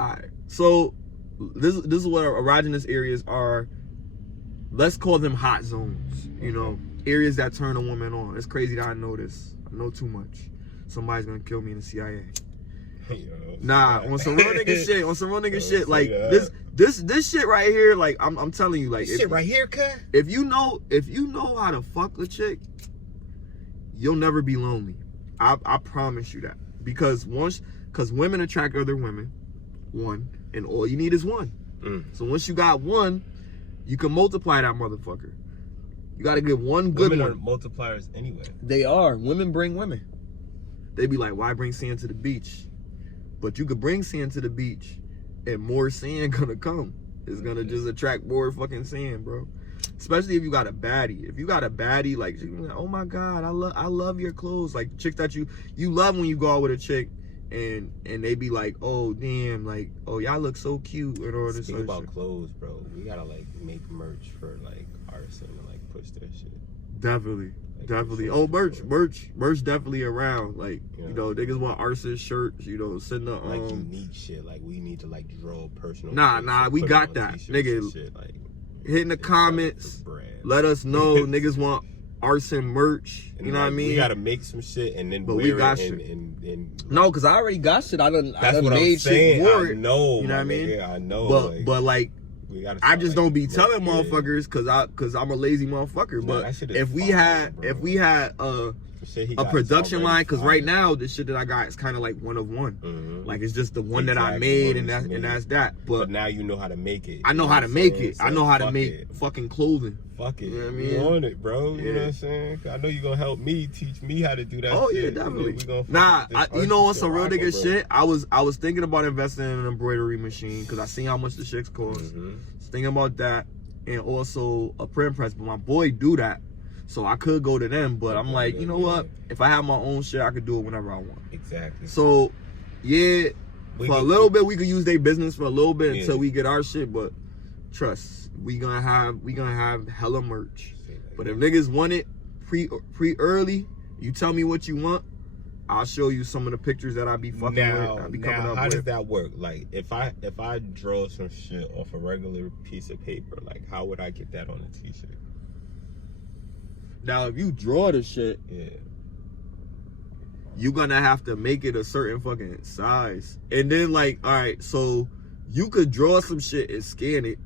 Alright, so this is what erogenous areas are. Let's call them hot zones. You know, areas that turn a woman on. It's crazy that I know this. I know too much. Somebody's gonna kill me in the CIA. Nah, on some real nigga shit. On some real nigga shit. Like this shit right here. Like I'm telling you, like this shit right here, cut. If you know how to fuck a chick, you'll never be lonely. I promise you that. Because women attract other women, one, and all you need is one. So once you got one, you can multiply that motherfucker. You gotta get one good one. Women are multipliers anyway. They are. Women bring women. They be like, why bring sand to the beach? But you could bring sand to the beach and more sand gonna come. It's gonna just attract more fucking sand, bro. Especially if you got a baddie. If you got a baddie, like, oh my God, I love your clothes. Like chicks that you love when you go out with a chick and they be like, oh damn, like, oh y'all look so cute and all this. Speaking about clothes, bro, we gotta like make merch for like artists and like push their shit. Definitely. Definitely. Oh, merch definitely around. Like, you know, niggas want artist shirts, you know, sitting up like unique shit. Like we need to like draw personal. Nah, we got that. Nigga, shit, like, hit in the comments. Let us know niggas want arson merch. You know what I mean? We gotta make some shit and then we got shit. No, cause I already got shit. I done made shit for it. I know. You know what I mean? Nigga, I know. But like I just don't be telling motherfuckers cause I'm a lazy motherfucker. But if we had a production line, cause right now the shit that I got is kind of like one of one. Like it's just the one that I made and that's that. But now you know how to make it. I know how to make it. I know how to make fucking clothing. Fuck it. You know what I mean? You on it, bro. You know what I'm saying? I know you're gonna help me, teach me how to do that shit. Oh yeah, definitely. You know, on some real nigga shit, I was thinking about investing in an embroidery machine because I seen how much the shits cost. Thinking about that, and also a print press, but my boy do that. So I could go to them, but I'm like, you know what? If I have my own shit, I could do it whenever I want. Exactly. So yeah, for a little bit we could use their business for a little bit until we get our shit, but trust, we gonna have hella merch. But if niggas want it pre-early, you tell me what you want, I'll show you some of the pictures that I be fucking with. Now, how does that work? Like, if I draw some shit off a regular piece of paper, like, how would I get that on a t-shirt? Now, if you draw the shit, you're gonna have to make it a certain fucking size. And then, like, all right, so you could draw some shit and scan it,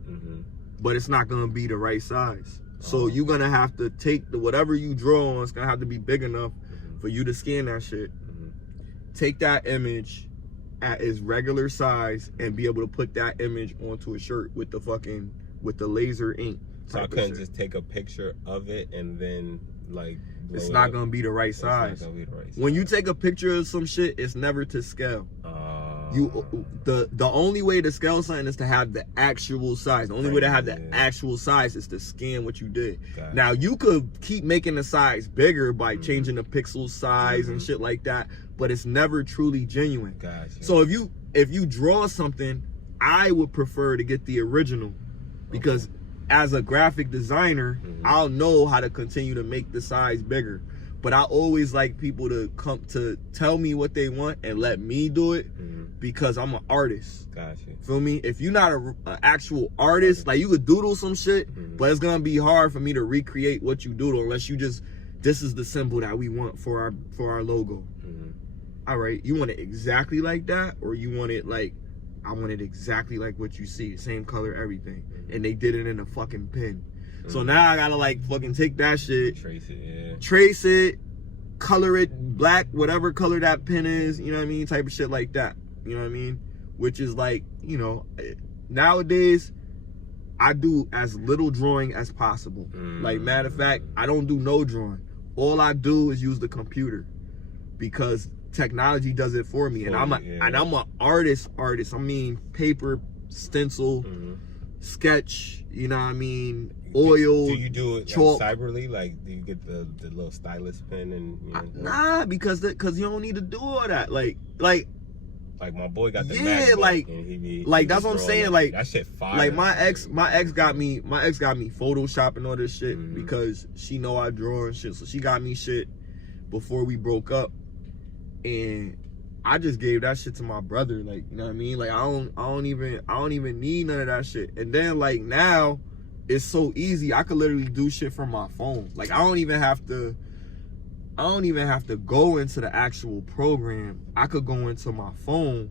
but it's not gonna be the right size. So you're gonna have to take whatever you draw on, it's gonna have to be big enough for you to scan that shit. Take that image at its regular size and be able to put that image onto a shirt with the laser ink. So I couldn't just take a picture of it and then like it's not gonna be the right size. When you take a picture of some shit, it's never to scale. The only way to scale something is to have the actual size. The only way to have the actual size is to scan what you did. Now you could keep making the size bigger by changing the pixel size and shit like that, but it's never truly genuine. So if you draw something, I would prefer to get the original because as a graphic designer, I'll know how to continue to make the size bigger. But I always like people to come to tell me what they want and let me do it because I'm an artist. Feel me? If you're not an actual artist, like you could doodle some shit, but it's gonna be hard for me to recreate what you doodle unless you just, this is the symbol that we want for our logo. All right, you want it exactly like that, or you want it like, I want it exactly like what you see, same color, everything. And they did it in a fucking pen. So now I gotta like fucking take that shit, trace it, color it black, whatever color that pen is, you know what I mean? Type of shit like that, you know what I mean? Which is like, you know, nowadays, I do as little drawing as possible. Like, matter of fact, I don't do no drawing. All I do is use the computer because technology does it for me. And I'm an artist. I mean, paper, stencil, sketch, you know what I mean? Oil. Do you do it chalk. Like cyberly? Like, do you get the little stylus pen and you know, nah, because you don't need to do all that. Like my boy got the MacBook and he that's what I'm saying. Like that shit fire. Like my ex got me Photoshop and all this shit because she know I draw and shit. So she got me shit before we broke up, and I just gave that shit to my brother. Like, you know what I mean? Like, I don't even need none of that shit. And then like now, it's so easy. I could literally do shit from my phone. Like, I don't even have to go into the actual program. I could go into my phone,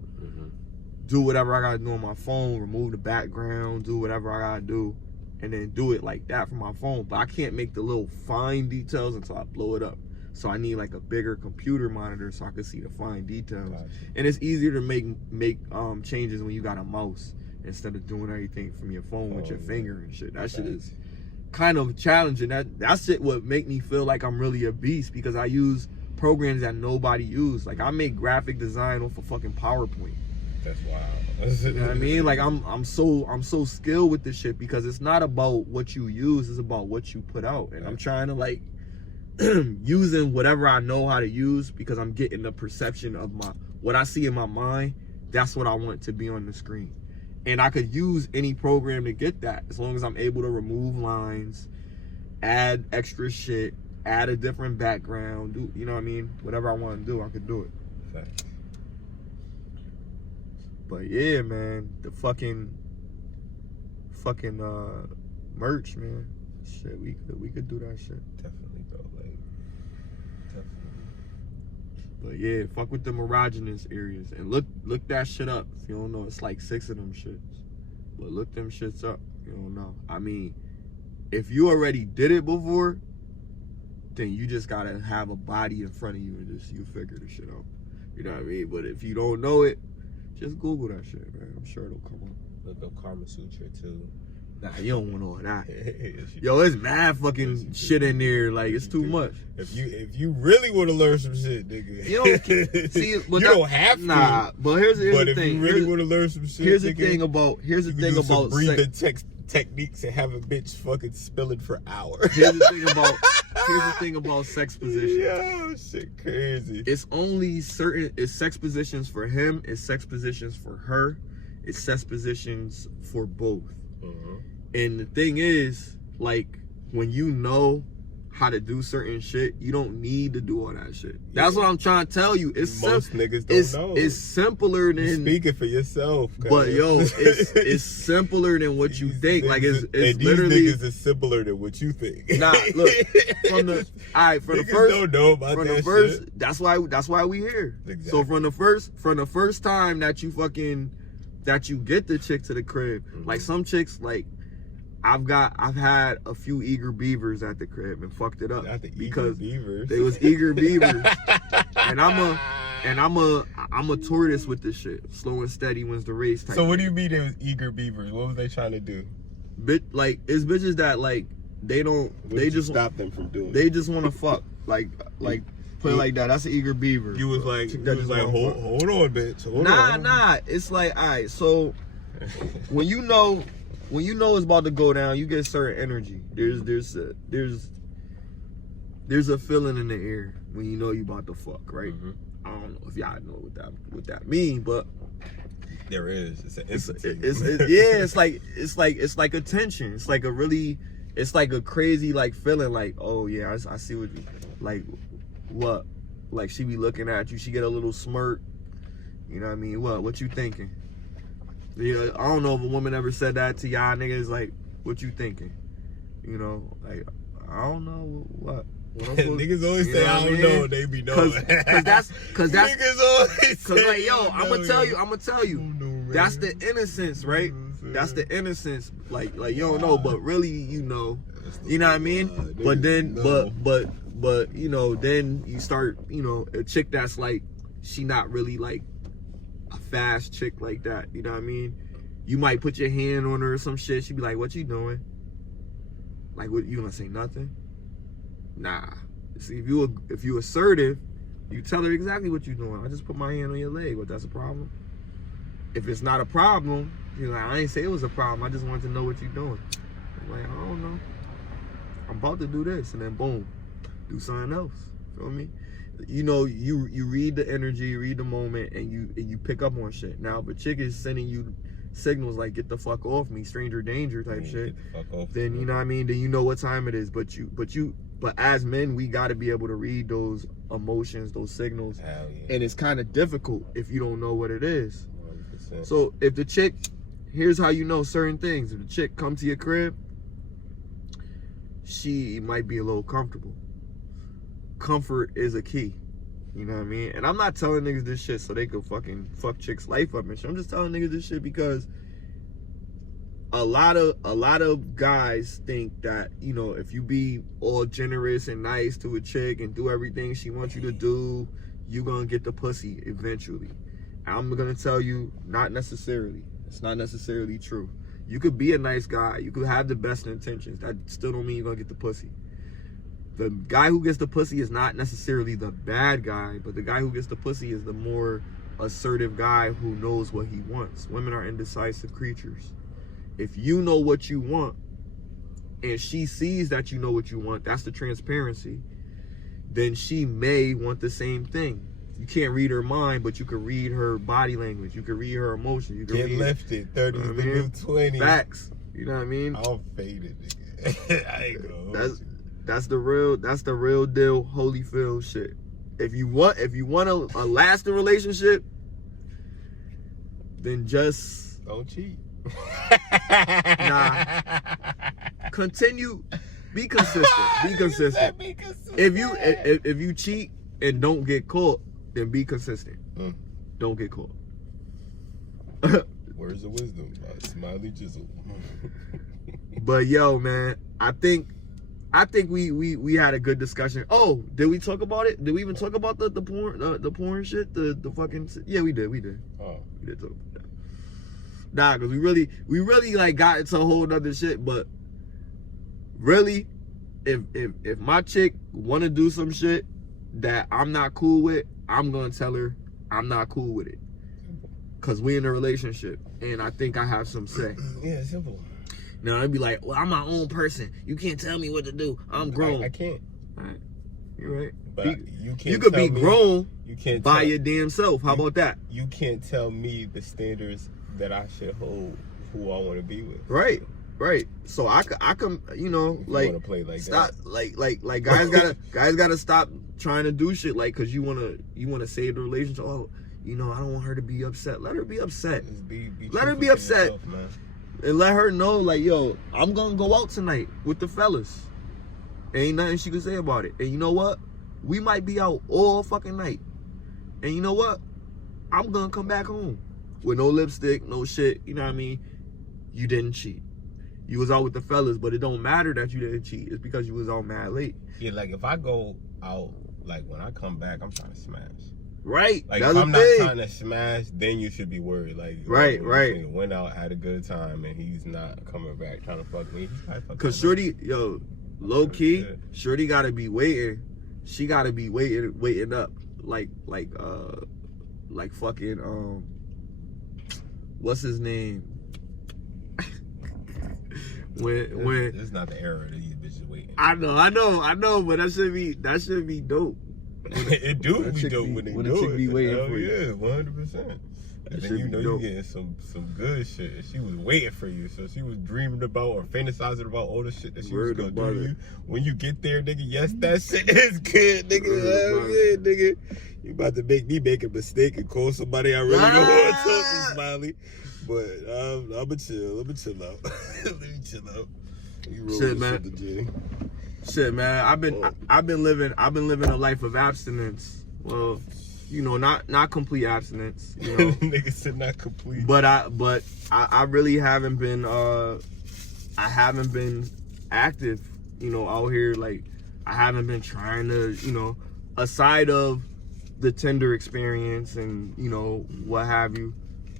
do whatever I gotta do on my phone, remove the background, do whatever I gotta do, and then do it like that from my phone. But I can't make the little fine details until I blow it up. So I need like a bigger computer monitor so I can see the fine details. Gotcha. And it's easier to make changes when you got a mouse instead of doing everything from your phone with your finger and shit. That shit is kind of challenging. That shit would make me feel like I'm really a beast because I use programs that nobody use. Like, I make graphic design off of fucking PowerPoint. That's wild. You know what I mean? Like, I'm so skilled with this shit because it's not about what you use, it's about what you put out. And I'm trying to like using whatever I know how to use because I'm getting the perception of what I see in my mind. That's what I want to be on the screen. And I could use any program to get that as long as I'm able to remove lines, add extra shit, add a different background, do, you know what I mean? Whatever I want to do, I could do it. Facts. But yeah, man, the fucking merch, man. Shit, we could do that shit. Definitely, bro. Like, definitely. But yeah, fuck with the erogenous areas and look that shit up. If you don't know, it's like 6 of them shits. But look them shits up. You don't know. I mean, if you already did it before, then you just gotta have a body in front of you and you figure the shit out. You know what I mean? But if you don't know it, just Google that shit, man. I'm sure it'll come up. Look up Kama Sutra too. Nah, you don't want all that. Yo, it's mad fucking shit in there. Like, it's too much. If you really want to learn some shit, nigga, you don't see. But you don't have to. Nah, but here's the thing. If you really want to learn some shit, here's the thing about breathing techniques and have a bitch fucking spilling for hours. Here's the thing about sex positions. Yo, shit crazy. It's only certain. It's sex positions for him. It's sex positions for her. It's sex positions for both. And the thing is, like, when you know how to do certain shit, you don't need to do all that shit. That's what I'm trying to tell you. Most niggas don't know. It's simpler than... You're speaking for yourself. But yo, it's simpler than what you think. Like, it's literally... These niggas is simpler than what you think. Nah, look, from the first... don't know about that shit. That's why we here. Exactly. So from the first time that you get the chick to the crib, like some chicks, like, I've had a few eager beavers at the crib and fucked it up because they was eager beavers. and I'm a tortoise with this shit. Slow and steady wins the race type. So what do you mean they was eager beavers? What was they trying to do? Like, it's bitches that like they just stop them from doing. They just want to fuck. Like put it like that. That's an eager beaver. You was like hold on, bitch. Hold on. Nah. It's like, all right. So when you know it's about to go down, you get certain energy. There's a feeling in the air when you know you about to fuck, right? I don't know if y'all know what that mean, but there is. It's like a tension. It's like a crazy like feeling. Like, oh yeah, I see what you like. What? Like, she be looking at you. She get a little smirk. You know what I mean? What you thinking? You know, I don't know if a woman ever said that to y'all niggas. Like, what you thinking? You know, like, I don't know what. Niggas always say I don't know. They be knowing. Cause that's niggas always say, like, yo, I'm gonna tell you. That's the innocence, right? That's the innocence. Like you don't know, but really you know. You know what I mean? But then, but you know, then you start, you know, a chick that's like, she not really like a fast chick like that. You know what I mean? You might put your hand on her or some shit. She be like, "What you doing?" Like, what, you gonna say nothing? Nah. See, if you assertive, you tell her exactly what you're doing. I just put my hand on your leg. What, that's a problem? If it's not a problem, you're like, I ain't say it was a problem. I just wanted to know what you're doing. I'm like, I don't know. I'm about to do this, and then boom, do something else. Feel me? You know, you read the energy, you read the moment, and you pick up on shit. Now, if a chick is sending you signals like get the fuck off me, stranger danger type shit, get the fuck off then you know what I mean, then you know what time it is. But as men, we got to be able to read those emotions, those signals. Hell yeah. And it's kind of difficult if you don't know what it is. 100%. So if the chick, here's how you know certain things. If the chick come to your crib, she might be a little comfortable. Comfort is a key. You know what I mean? And I'm not telling niggas this shit so they could fucking fuck chicks' life up and shit. I'm just telling niggas this shit because a lot of guys think that, you know, if you be all generous and nice to a chick and do everything she wants you to do, you gonna get the pussy eventually. I'm gonna tell you, not necessarily. It's not necessarily true. You could be a nice guy. You could have the best intentions. That still don't mean you're gonna get the pussy. The guy who gets the pussy is not necessarily the bad guy, but the guy who gets the pussy is the more assertive guy who knows what he wants. Women are indecisive creatures. If you know what you want and she sees that you know what you want, that's the transparency, then she may want the same thing. You can't read her mind, but you can read her body language. You can read her emotions. You can get lifted. 30 is the new 20. Facts. You know what I mean? I'm faded, nigga. I ain't gonna that's the real deal Holyfield shit. If you want a lasting relationship, then just don't cheat. Nah. Continue. Be consistent. Be consistent. If you cheat and don't get caught, then be consistent. Don't get caught. Words of wisdom by Smiley Jizzle. But yo, man, I think we had a good discussion. Oh, did we talk about it? Did we even talk about the porn shit? The fucking, yeah, we did. Oh, we did talk about that. Nah, cause we really like got into a whole nother shit. But really, if my chick wanna do some shit that I'm not cool with, I'm gonna tell her I'm not cool with it. Cause we in a relationship, and I think I have some say. Yeah, simple. Now I'd be like, well, I'm my own person. You can't tell me what to do. I'm grown. I can't. All right, you're right. But you can't. You could be grown. You can't by your damn self. How about that? You can't tell me the standards that I should hold who I want to be with. Right. So I can, you know, like, want to play like stop, that. like guys gotta stop trying to do shit like, cause you wanna save the relationship. Oh, you know, I don't want her to be upset. Let her be upset. Let her be upset. Yourself, man. And let her know, like, yo, I'm gonna go out tonight with the fellas. Ain't nothing she can say about it. And you know what? We might be out all fucking night. And you know what? I'm gonna come back home with no lipstick, no shit. You know what I mean? You didn't cheat. You was out with the fellas, but it don't matter that you didn't cheat. It's because you was out mad late. Yeah, like if I go out, like when I come back, I'm trying to smash. Right. Like if I'm not trying to smash, then you should be worried. Like right. Went out, had a good time, and he's not coming back trying to fuck me. Cause shorty, yo, low key, shorty gotta be waiting. She gotta be waiting up, like fucking what's his name? when it's not the era that these bitches waiting. I know, but that should be dope. It do be dope when they do it. Chick be waiting for you. Yeah, 100%. And then you know you getting some good shit. She was waiting for you, so she was dreaming about or fantasizing about all the shit that she was gonna do to you. When you get there, nigga, yes, that shit is good, nigga. Yeah, nigga. You about to make me make a mistake and call somebody I really don't want to talk to, Smiley. But I'ma chill out. Let me chill out. Shit, man. Shit, man. I've been living a life of abstinence. Well, you know, not complete abstinence. You know, nigga said not complete. But I really haven't been active. You know, out here. Like, I haven't been trying to, you know, aside of the Tinder experience and, you know, what have you.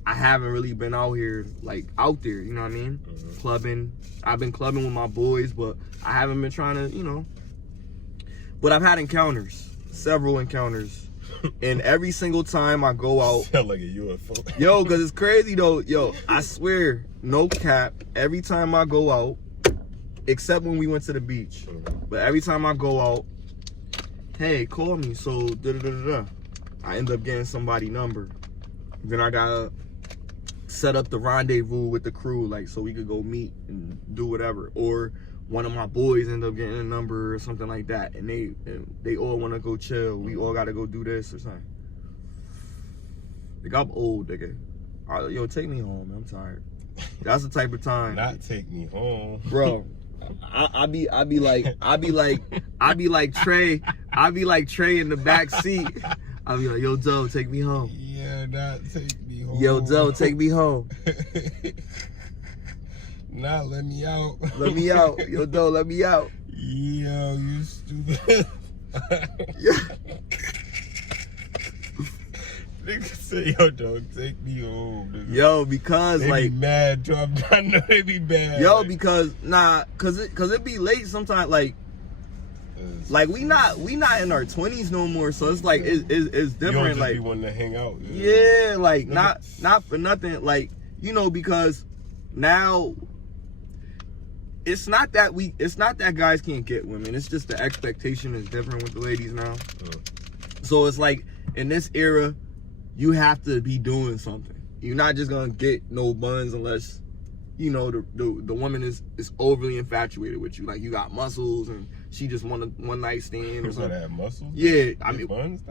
I haven't really been out here, like, out there, you know what I mean? Mm-hmm. Clubbing. I've been clubbing with my boys, but I haven't been trying to, you know. But I've had encounters, several encounters. And every single time I go out. Sound like a UFO. Yo, because it's crazy, though. Yo, I swear, no cap, every time I go out, except when we went to the beach, but every time I go out, hey, call me, so da-da-da-da-da. I end up getting somebody's number. Then I gotta set up the rendezvous with the crew, like, so we could go meet and do whatever. Or one of my boys end up getting a number or something like that, and they all want to go chill. We all got to go do this or something. Like, I'm old, nigga. Yo, take me home, man. I'm tired. That's the type of time. Not take me home, bro. I be like Trey. I be like Trey in the back seat. I be like, yo, Doe, take me home. Yeah, not take me home. Yo, Doe, take me home. Nah, let me out. Let me out. Yo, Doe, let me out. Yo, you stupid. Yeah. Nigga say, yo, dog, take me home, nigga. Yo, because they like be mad, Joe. I know they be mad. Yo, like, because cause it be late sometimes. Like we not in our 20s no more, so it's like it's different. You don't just like be wanting to hang out. Yeah, like not for nothing. Like, you know, because now it's not that guys can't get women. It's just the expectation is different with the ladies now. So it's like in this era, you have to be doing something. You're not just gonna get no buns unless, you know, the woman is overly infatuated with you. Like, you got muscles and she just want a one night stand or something. Have muscles? Yeah, I mean, buns,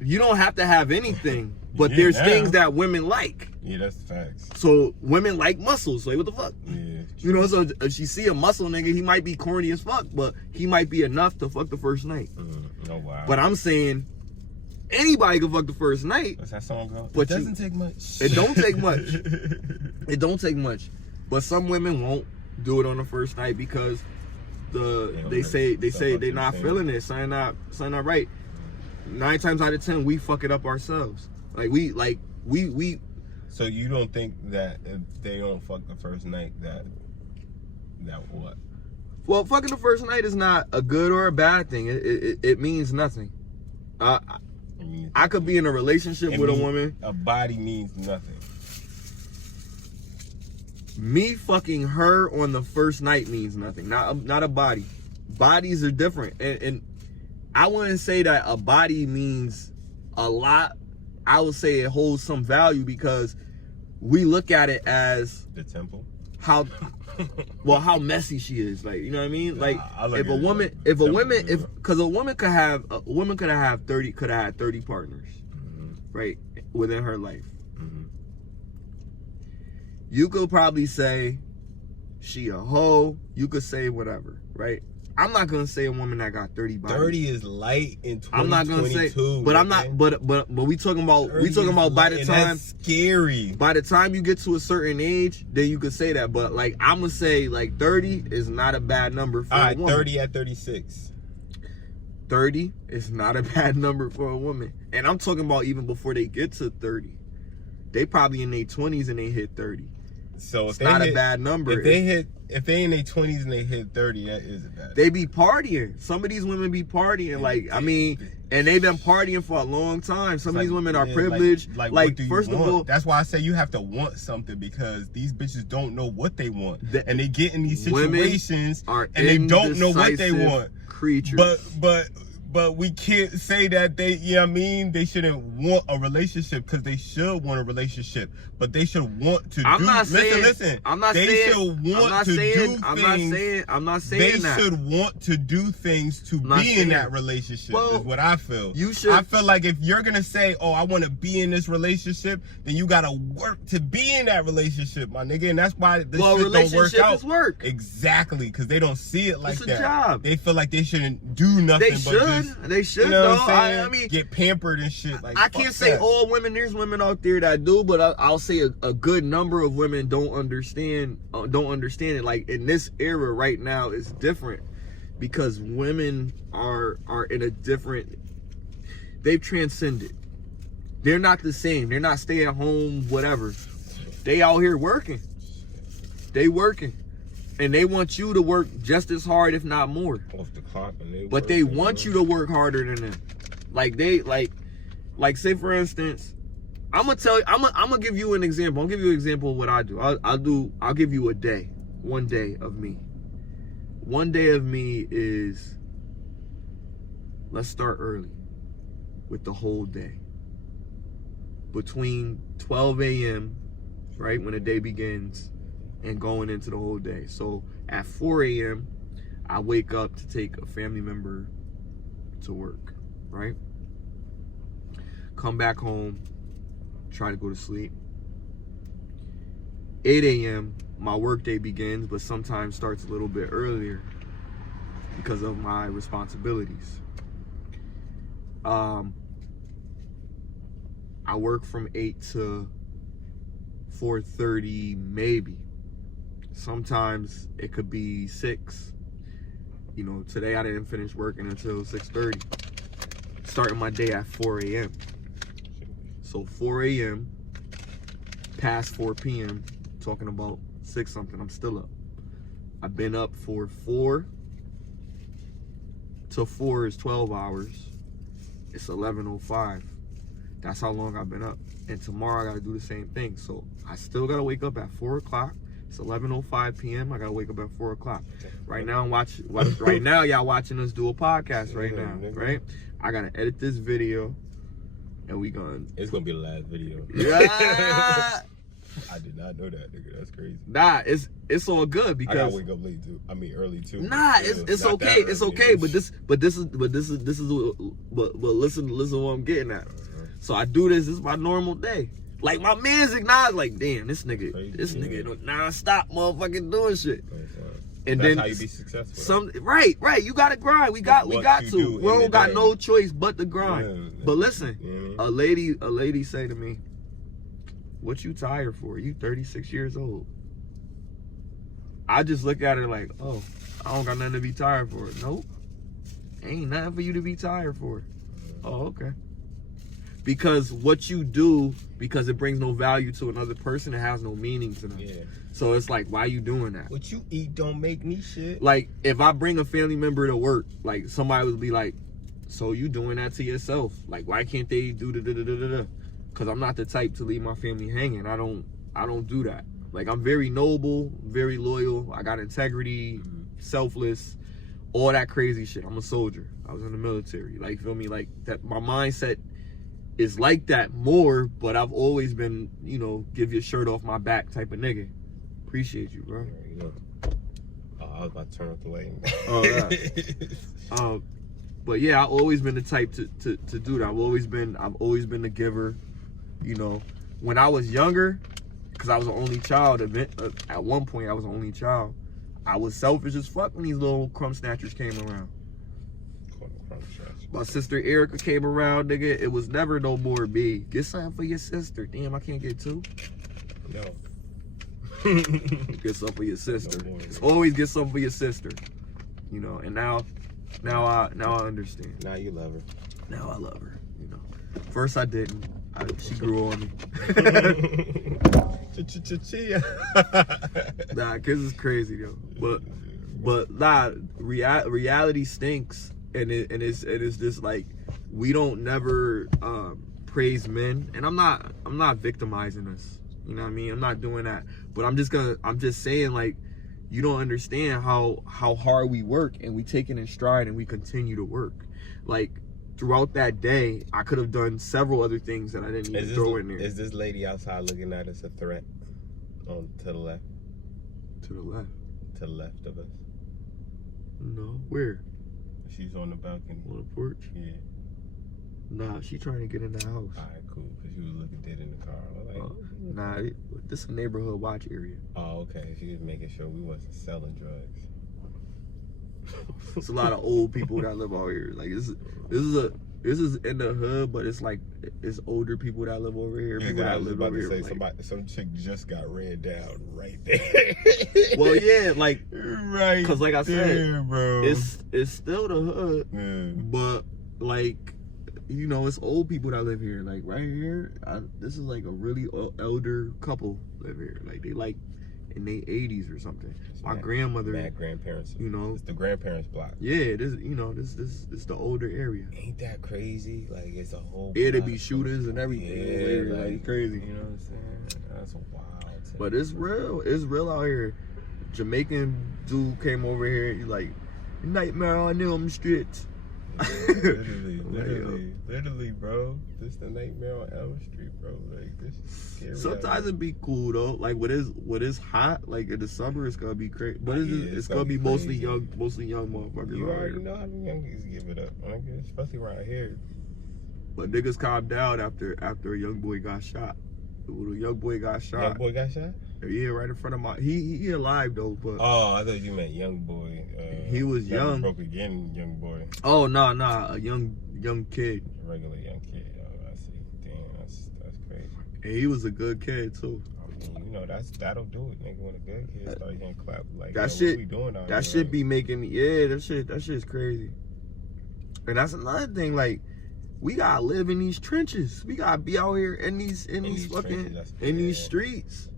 you don't have to have anything, but there's things that women like. Yeah, that's the facts. So women like muscles. Like, what the fuck? Yeah. You know, so if she see a muscle nigga, he might be corny as fuck, but he might be enough to fuck the first night. Oh wow. But I'm saying, anybody can fuck the first night. What's that song called? But it doesn't take much. It don't take much. It don't take much. But some women won't do it on the first night because they say they're not feeling it. Something not right. 9 times out of 10, we fuck it up ourselves. We. So you don't think that if they don't fuck the first night, that what? Well, fucking the first night is not a good or a bad thing. It means nothing. I could be in a relationship with a woman. A body means nothing. Me fucking her on the first night means nothing. Not a body. Bodies are different, and I wouldn't say that a body means a lot. I would say it holds some value because we look at it as the temple. How messy she is. Like, you know what I mean? Like, because a woman could have 30 partners, right, within her life. You could probably say she a hoe. You could say whatever, right? I'm not gonna say a woman that got 30 bodies. 30 is light in 2022. I'm not gonna say, but I'm not. But we talking about by the time. That's scary. By the time you get to a certain age, then you could say that. But like, I'm gonna say like 30 is not a bad number for a woman. 30 at 36. 30 is not a bad number for a woman, and I'm talking about even before they get to 30. They probably in their 20s and they hit 30. So it's not a bad number. If they in their 20s and they hit 30, that is a bad number. They be partying. Some of these women be partying. Like, I mean, and they've been partying for a long time. Some of these women are privileged. Like first of all, that's why I say you have to want something, because these bitches don't know what they want, and they get in these situations and they don't know what they want. Creatures. But we can't say that they, you know what I mean, they shouldn't want a relationship, because they should want a relationship, but they should want to I'm not saying that. They should want to do things to be in that relationship, is what I feel. I feel like if you're going to say, oh, I want to be in this relationship, then you got to work to be in that relationship, my nigga, and that's why this shit don't work out. Is work. Exactly, because they don't see it like that. It's a job. They feel like they shouldn't do nothing They should, you know though. what I'm saying? I mean, get pampered and shit. Like, I can't say all women. There's women out there that do, but I'll say a good number of women don't understand it. Like, in this era right now, it's different because women are in a different. They've transcended. They're not the same. They're not stay at home, whatever. They out here working. They working. And they want you to work just as hard, if not more. Off the clock, but they want you to work harder than them. Like, they like say for instance, I'm gonna give you an example. I'll give you an example of what I do. I'll give you a day. One day of me. One day of me is, let's start early with the whole day. Between 12 a.m. right? When the day begins and going into the whole day. So at 4 a.m., I wake up to take a family member to work, right? Come back home, try to go to sleep. 8 a.m., my workday begins, but sometimes starts a little bit earlier because of my responsibilities. I work from 8 to 4:30, maybe. Sometimes it could be 6. You know, today I didn't finish working until 6:30. Starting my day at 4 a.m. So 4 a.m. past 4 p.m. talking about 6 something, I'm still up. I've been up for 4 to 4 is 12 hours. It's 11:05. That's how long I've been up. And tomorrow I gotta do the same thing. So I still gotta wake up at 4 o'clock. It's 11:05 p.m. I gotta wake up at 4 o'clock. Right now, right now, y'all watching us do a podcast right now, right? I gotta edit this video, and we gonna. It's gonna be the last video. Yeah. I did not know that, nigga. That's crazy. Nah, it's all good because I gotta wake up late too. I mean, early too. Nah, it's okay. It's okay. But this is listen what I'm getting at. So I do this. This is my normal day. Like my man's acknowledged, like, damn, this nigga non-stop motherfucking doing shit. And that's then how you be successful. Right. You gotta grind. We got to. We don't got no choice but to grind. Yeah, but listen, a lady say to me, "What you tired for? You 36 years old." I just look at her like, oh, I don't got nothing to be tired for. Nope. Ain't nothing for you to be tired for. Oh, okay. Because what you do, because it brings no value to another person, it has no meaning to them. Yeah. So it's like, why you doing that? What you eat don't make me shit. Like, if I bring a family member to work, like, somebody would be like, so you doing that to yourself? Like, why can't they do da-da-da-da-da-da? Because I'm not the type to leave my family hanging. I don't do that. Like, I'm very noble, very loyal. I got integrity, selfless, all that crazy shit. I'm a soldier. I was in the military. Like, feel me? Like, that. My mindset is like that more, but I've always been, you know, give your shirt off my back type of nigga. Appreciate you, bro. I was about to turn off the light. Oh, yeah. But yeah, I've always been the type to do that. I've always been the giver. You know, when I was younger, because I was the only child, at one point I was the only child, I was selfish as fuck when these little crumb snatchers came around. My sister Erica came around, nigga. It was never no more me. Get something for your sister. Damn, I can't get 2. No. Get something for your sister. No more, it's always get something for your sister. You know, and now I understand. Now you love her. Now I love her. You know, first I didn't. She grew on me. Nah, kids is crazy though. But nah, reality stinks. And it's just like, we don't never praise men, and I'm not victimizing us, you know what I mean? I'm not doing that, but I'm just saying, like, you don't understand how hard we work, and we take it in stride, and we continue to work. Like, throughout that day, I could have done several other things that I didn't even throw in there. Is this lady outside looking at us a threat? To the left. To the left. To the left of us. No, where? She's on the balcony. On the porch? Yeah. Nah, she trying to get in the house. Alright, cool. Because she was looking dead in the car. Like, nah, this is a neighborhood watch area. Oh, okay. She was making sure we wasn't selling drugs. It's a lot of old people that live out here. Like, this is in the hood, but it's like, it's older people that live over here. Yeah, people that live over here. Like, some chick just got ran down right there. Well, yeah, like, right. Because like I said, bro, it's still the hood, but like, you know, it's old people that live here. Like right here, this is like a really elder couple live here. Like they like in their 80s or something. My grandmother, grandparents, you know, it's the grandparents block. Yeah, this, you know, this the older area. Ain't that crazy? Like, it's a whole. Yeah, there be shooters and everything. Yeah, like crazy. You know what I'm saying? That's wild. But it's real. It's real out here. Jamaican dude came over here. He like, nightmare on them streets. Literally, bro. This the nightmare on Elm Street, bro. Like, this is scary. Sometimes it'd be cool though. Like what is hot, like in the summer, it's gonna be crazy. But it's gonna be mostly young motherfuckers. You already know how the youngins give it up, especially around here. But niggas calmed down after a young boy got shot. When a young boy got shot. Young boy got shot? Yeah, right in front of my. He alive though, but. Oh, I thought you meant young boy. He was young. Broke again, young boy. Oh nah, a young kid. A regular young kid. Oh, I see. Damn, that's crazy. And he was a good kid too. I mean, you know, that'll do it, nigga. When a good kid starts getting clapped, like that shit. What we doing out that here, shit be making me. Yeah, that shit's crazy. And that's another thing, like. We gotta live in these trenches. We gotta be out here in these fucking in these streets.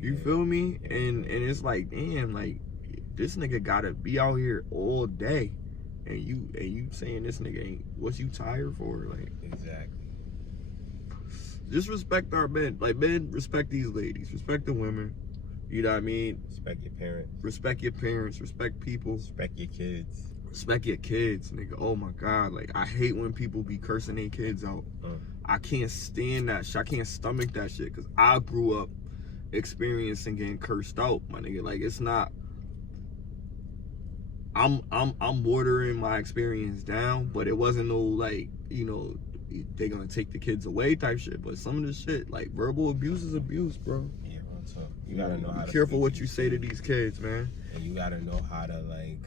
You feel me? And it's like, damn, like this nigga gotta be out here all day, and you saying this nigga ain't what you tired for? Like exactly. Just respect our men. Like men, respect these ladies. Respect the women. You know what I mean? Respect your parents. Respect your parents. Respect people. Respect your kids. Respect your kids, nigga. Oh my God. Like, I hate when people be cursing their kids out. I can't stand that shit. I can't stomach that shit because I grew up experiencing getting cursed out, my nigga. Like, it's not. I'm watering my experience down, but it wasn't no, like, you know, they gonna take the kids away type shit. But some of this shit, like, verbal abuse is abuse, bro. Yeah, bro. You gotta know how to be careful what you say to these kids, man. And you gotta know how to, like,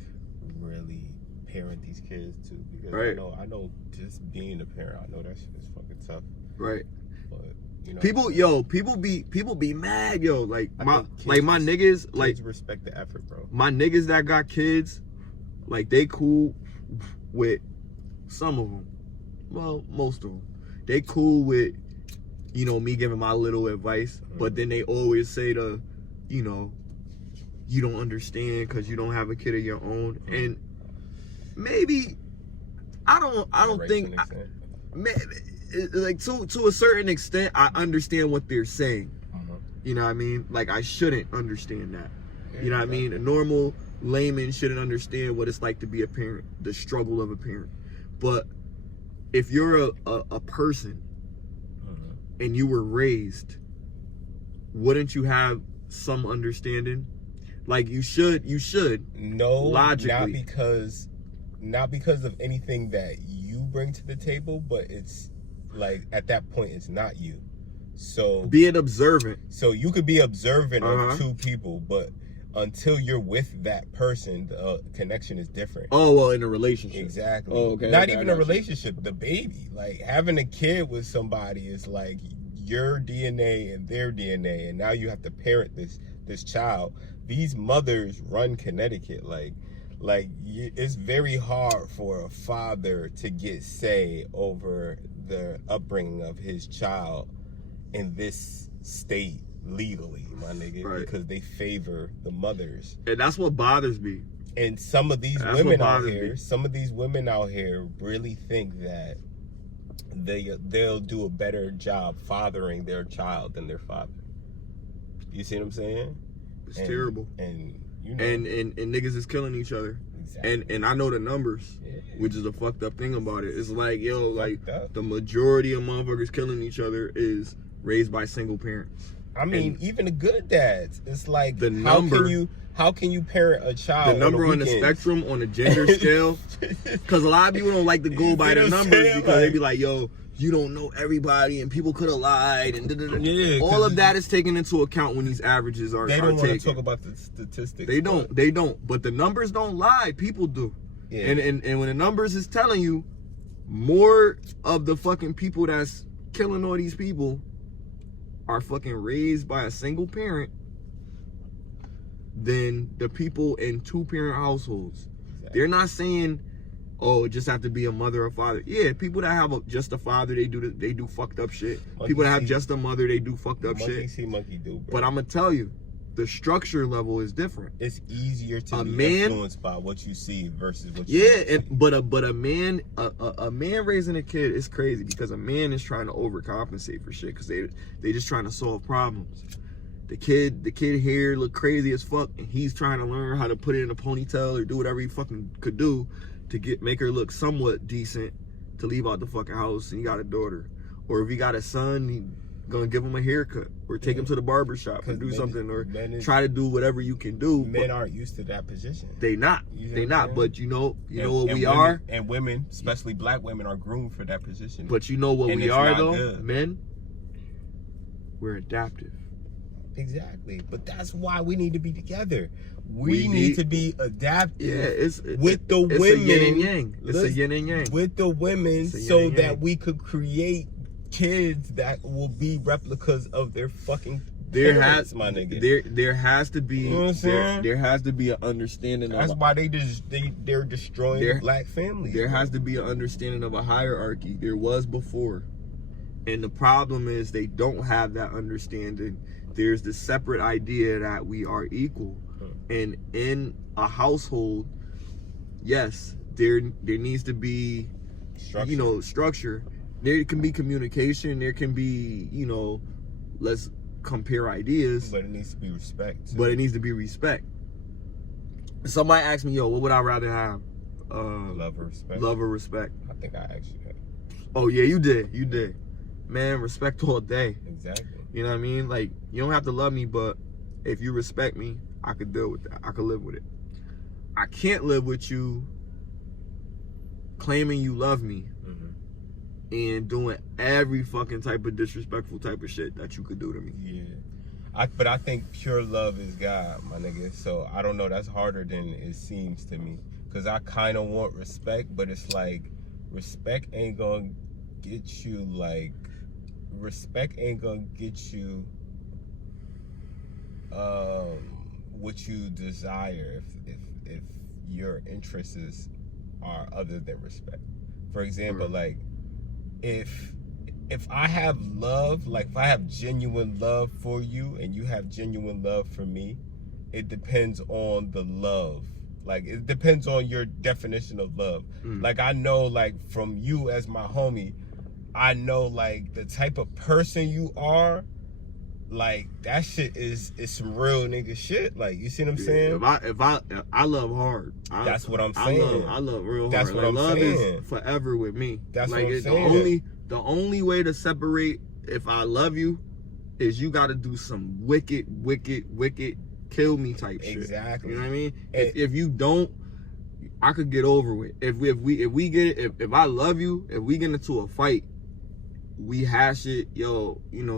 really parent these kids too, because I know just being a parent, I know that shit is fucking tough. Right. But you know, people be mad, yo. Like my niggas, like respect the effort, bro. My niggas that got kids, like they cool with some of them. Well, most of them. They cool with, you know, me giving my little advice, but then they always say to, you know, you don't understand because you don't have a kid of your own. And maybe I don't think like to a certain extent I understand what they're saying. You know what I mean? Like I shouldn't understand that. You know what I mean? A normal layman shouldn't understand what it's like to be a parent, the struggle of a parent. But if you're a person and you were raised, wouldn't you have some understanding? Like you should. No, logically. Not because of anything that you bring to the table, but it's like at that point it's not you. So being observant. So you could be observant of two people, but until you're with that person, the connection is different. Oh, well, in a relationship. Exactly. Oh, okay. Not even a relationship, the baby. Like having a kid with somebody is like your DNA and their DNA, and now you have to parent this child. These mothers run Connecticut. Like it's very hard for a father to get say over the upbringing of his child in this state legally, my nigga, right? Because they favor the mothers, and that's what bothers me. And some of these women out here really think that they'll do a better job fathering their child than their father. You see what I'm saying? It's terrible. And you know, and niggas is killing each other. Exactly. And I know the numbers, which is a fucked up thing about it. It's like, yo, like the majority of motherfuckers killing each other is raised by single parents. I mean, even the good dads. It's like how can you parent a child? The number on the spectrum on the gender scale, because a lot of people don't like to go by the numbers because they be like, yo, you don't know everybody and people could have lied and all of that is taken into account when these averages are taken. They don't want to talk about the statistics. They don't. But the numbers don't lie. People do. Yeah. And when the numbers is telling you more of the fucking people that's killing all these people are fucking raised by a single parent than the people in two-parent households. Exactly. They're not saying, oh, it just have to be a mother or father. Yeah, people that have just a father, they do fucked up shit. People that have just a mother, they do fucked up shit. Monkey see, monkey do, bro. But I'm gonna tell you, the structure level is different. It's easier to be influenced by what you see versus what you see. But a man raising a kid is crazy because a man is trying to overcompensate for shit because they just trying to solve problems. The kid hair look crazy as fuck and he's trying to learn how to put it in a ponytail or do whatever he fucking could do. to make her look somewhat decent to leave out the fucking house, and you got a daughter. Or if you got a son, you gonna give him a haircut or take him to the barber shop or do something, or try to do whatever you can do. Men aren't used to that position. They not. But you know what we are. And women, especially black women, are groomed for that position. But you know what we are though, good. Men. We're adaptive. Exactly. But that's why we need to be together. We need to be adaptive. Yeah, with the women. It's a yin and yang. It's a yin and yang. With the women, so that we could create kids that will be replicas of their fucking parents, my nigga. There has to be, you know what I'm saying? There has to be an understanding. That's why they're destroying black families. There has to be an understanding of a hierarchy. There was before, and the problem is they don't have that understanding. There's the separate idea that we are equal, and in a household, yes, there needs to be, structure. There can be communication. There can be, let's compare ideas. But it needs to be respect. Too. But it needs to be respect. Somebody asked me, what would I rather have? Love or respect? Love or respect. I think I asked you that. Oh, yeah, you did. You did. Man, respect all day. Exactly. You know what I mean? Like, you don't have to love me, but if you respect me, I could deal with that. I could live with it. I can't live with you claiming you love me. And doing every fucking type of disrespectful type of shit that you could do to me. Yeah. But I think pure love is God, my nigga. So I don't know. That's harder than it seems to me. Because I kind of want respect, but it's like, respect ain't going to get you, what you desire if your interests are other than respect. For example, if I have love, if I have genuine love for you and you have genuine love for me, it depends on the love. It depends on your definition of love. I know, from you as my homie, I know, the type of person you are, that shit is some real nigga shit. You see what I'm saying? If I love hard. That's what I'm saying. I love real hard. That's what I'm love saying. Is forever with me. That's what I'm saying. The only way to separate if I love you is you got to do some wicked kill me type shit. Exactly. You know what I mean? If you don't, I could get over it. If I love you, if we get into a fight, we hash it.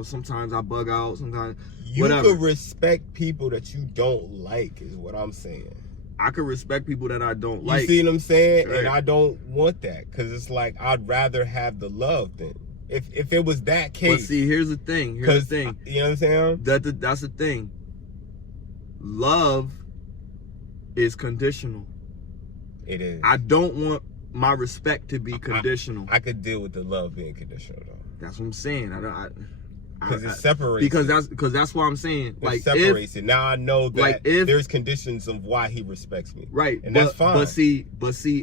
Sometimes I bug out. Sometimes you could respect people that you don't like, is what I'm saying. I could respect people that I don't like. You see what I'm saying? Right. And I don't want that, because it's I'd rather have the love than if it was that case. But see, here's the thing. You know what I'm saying? That's the thing. Love is conditional. It is. I don't want my respect to be conditional. I could deal with the love being conditional though. That's what I'm saying. Because it separates. Because that's what I'm saying. It separates it. Now I know that there's conditions of why he respects me. Right. And that's fine. But see,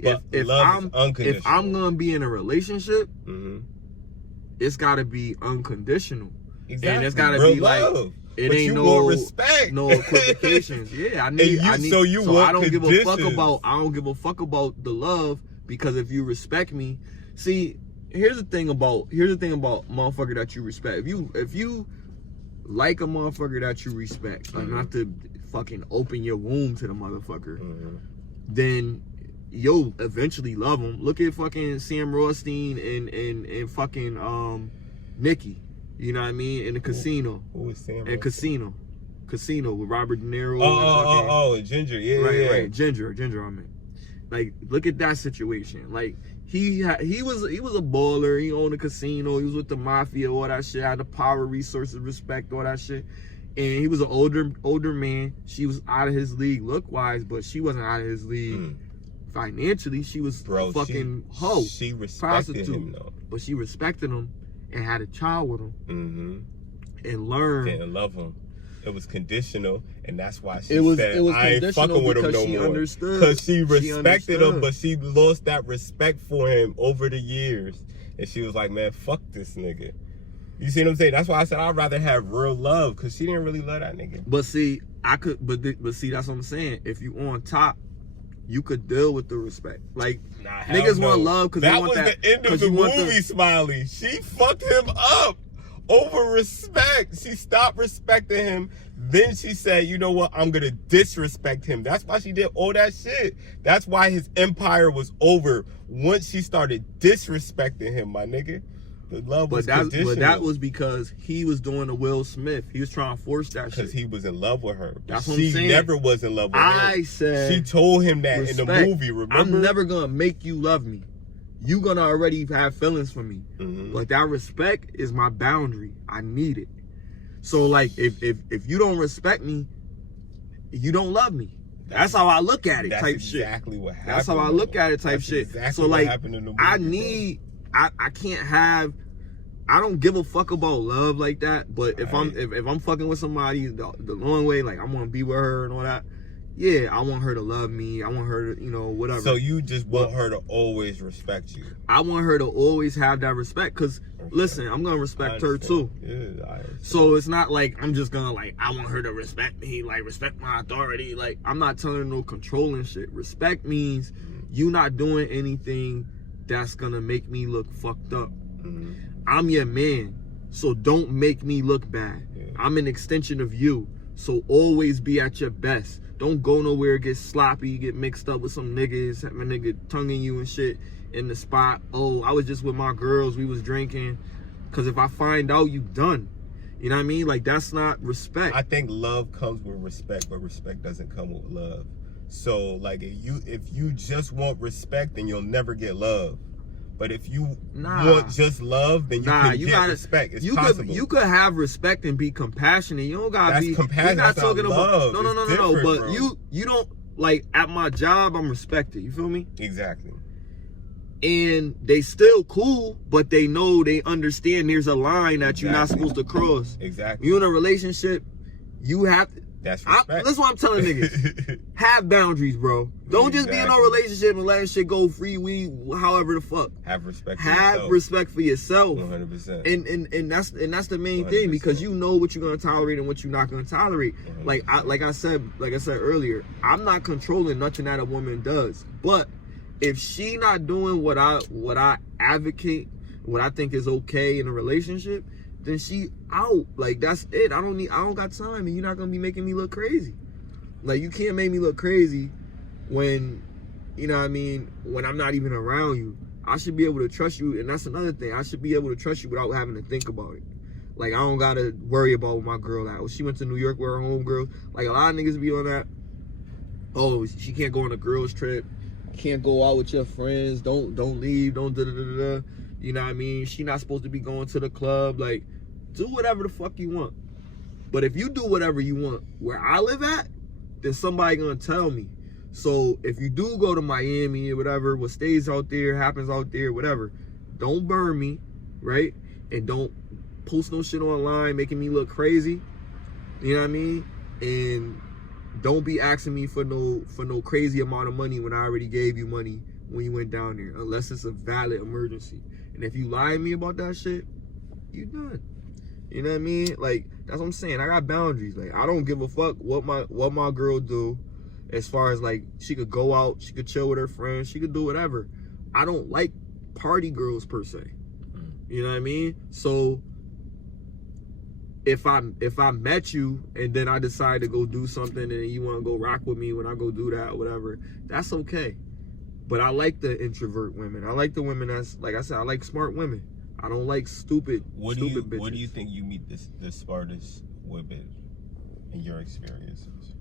if I'm gonna be in a relationship, it's gotta be unconditional. Exactly. And it's gotta real be love. It but ain't no respect. No equivocations. Yeah, I need. So I don't give a fuck about the love, because if you respect me, see. Here's the thing about motherfucker that you respect. If you like a motherfucker that you respect, not to fucking open your womb to the motherfucker, then you'll eventually love him. Look at fucking Sam Rothstein and fucking Nikki. You know what I mean? In the Casino. Who is Sam? And Casino with Robert De Niro. Oh, Ginger. Yeah, right. Ginger. I mean, look at that situation. He was a baller. He owned a casino. He was with the mafia, all that shit. Had the power, resources, respect, all that shit. And he was an older man. She was out of his league look wise, but she wasn't out of his league financially. She was a fucking hoe. She respected prostitute. him though. But she respected him and had a child with him. And learned. Didn't love him. It was conditional, and that's why she said, I ain't fucking with him no more. Because she respected him, but she lost that respect for him over the years. And she was like, man, fuck this nigga. You see what I'm saying? That's why I said I'd rather have real love, because she didn't really love that nigga. But see, but see, that's what I'm saying. If you on top, you could deal with the respect. Like, niggas want love because they want that. That was the end of the movie, Smiley. She fucked him up over respect. She stopped respecting him. Then she said, you know what? I'm going to disrespect him. That's why she did all that shit. That's why his empire was over once she started disrespecting him, my nigga. The love was conditional. But that was because he was doing the Will Smith. He was trying to force that shit. Because he was in love with her. That's what I'm saying. She never was in love with him. I said... She told him that in the movie, remember? I'm never going to make you love me. You going to already have feelings for me. Mm-hmm. But that respect is my boundary. I need it. So, like, if you don't respect me, you don't love me. That's how I look at it, type shit. That's exactly what happened. That's how I look at it, type shit. Exactly so, what like, happened in the movie, I can't have... I don't give a fuck about love like that. But if I'm fucking with somebody the long way, like I want to be with her and all that, yeah, I want her to love me. I want her to, whatever. So you just want her to always respect you. I want her to always have that respect. Cause listen, I'm gonna respect her too. Yeah, so it's not like I'm just gonna I want her to respect me, like respect my authority. Like I'm not telling her no controlling shit. Respect means you not doing anything that's gonna make me look fucked up. Mm-hmm. I'm your man, so don't make me look bad. Yeah. I'm an extension of you, so always be at your best. Don't go nowhere, get sloppy, get mixed up with some niggas, have my nigga tonguing you and shit in the spot. Oh, I was just with my girls, we was drinking. Because if I find out, you done. You know what I mean? Like, that's not respect. I think love comes with respect, but respect doesn't come with love. So, like, if you just want respect, then you'll never get love. But if you want just love, then you can get respect. It's possible. You could have respect and be compassionate. You don't gotta be. Compassion. That's not talking love. No. But bro. you don't, like, at my job, I'm respected. You feel me? Exactly. And they still cool, but they know, they understand there's a line that you're not supposed to cross. Exactly. You in a relationship, you have to. That's respect. That's what I'm telling niggas. Have boundaries, bro. Don't just be in a relationship and letting shit go free, however the fuck. Have respect. Have respect for yourself. 100%. And that's the main thing, because you know what you're gonna tolerate and what you're not gonna tolerate. 100%. Like I said earlier, I'm not controlling nothing that a woman does, but if she not doing what I advocate, what I think is okay in a relationship, then she out. Like, that's it. I don't got time, and you're not gonna be making me look crazy. Like, you can't make me look crazy when, you know what I mean, when I'm not even around you. I should be able to trust you, and that's another thing. I should be able to trust you without having to think about it. Like, I don't gotta worry about what my girl at. When she went to New York with her homegirls, like, a lot of niggas be on that. Oh, she can't go on a girls trip. Can't go out with your friends. Don't leave. Don't da-da-da-da-da. You know what I mean? She not supposed to be going to the club. Like, do whatever the fuck you want. But if you do whatever you want where I live at, then somebody gonna tell me. So if you do go to Miami or whatever, what stays out there, happens out there, whatever, don't burn me, right? And don't post no shit online making me look crazy. You know what I mean? And don't be asking me for no crazy amount of money when I already gave you money when you went down there, unless it's a valid emergency. And if you lie to me about that shit, you done. You know what I mean? Like, that's what I'm saying. I got boundaries. Like, I don't give a fuck what my girl do, as far as, like, she could go out, she could chill with her friends, she could do whatever. I don't like party girls per se. You know what I mean? So if I met you and then I decide to go do something and you want to go rock with me when I go do that or whatever, that's okay. But I like the introvert women. I like the women that's, like I said, I like smart women. I don't like stupid bitches. What do you think you meet the smartest women in your experiences?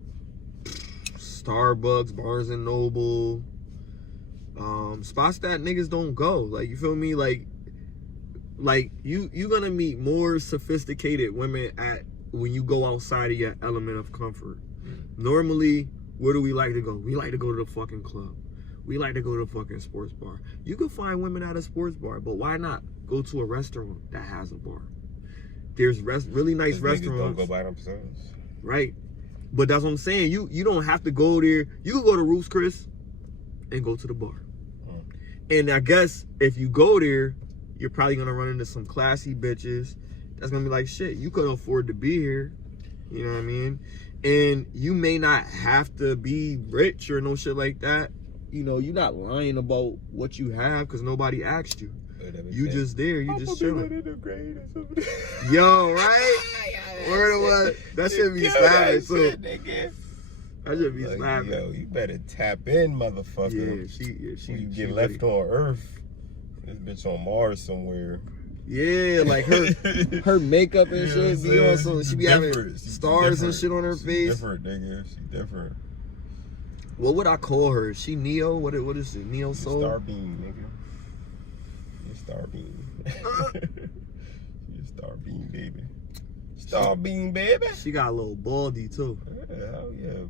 Starbucks, Barnes and Noble, spots that niggas don't go. Like, you feel me? Like you're gonna meet more sophisticated women when you go outside of your element of comfort. Normally, where do we like to go? We like to go to the fucking club. We like to go to a fucking sports bar. You can find women at a sports bar, but why not go to a restaurant that has a bar? There's really nice restaurants. Don't go by themselves. Right. But that's what I'm saying. You don't have to go there. You can go to Ruth's Chris and go to the bar. And I guess if you go there, you're probably going to run into some classy bitches that's going to be like, shit, you couldn't afford to be here. You know what I mean? And you may not have to be rich or no shit like that. you know, you're not lying about what you have because nobody asked you. You just there, you just chilling. Yo, right? Word of what? That should be slapping too. That should be slapping. Yo, you better tap in, motherfucker. Yeah, she you get left on Earth. This bitch on Mars somewhere. Yeah, like her makeup and shit be on some. She be having stars and shit on her face. Different, nigga. She different. What would I call her? Is she Neo? What is it? Neo Soul? Starbeam, nigga. Starbeam. Starbeam, baby. Starbeam, baby. She got a little baldy too. Yeah, hell yeah.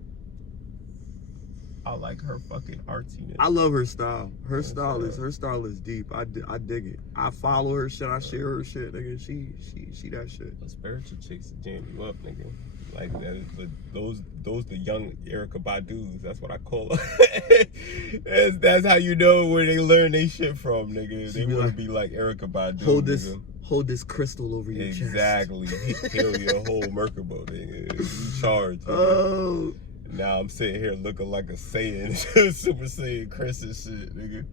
I like her fucking artiness. I love her style. Her style is deep. I dig it. I follow her shit. I share her shit, nigga. She that shit. The spiritual chicks jam you up, nigga. Like that, those the young Erykah Badu's. That's what I call them. that's how you know where they learn they shit from, nigga. They want to be like Erykah Badu. Hold this crystal over your chest. Exactly. Heal your whole Merkaba, nigga. You charge. Nigga. Oh. Now I'm sitting here looking like a Saiyan, Super Saiyan Chris and shit, nigga.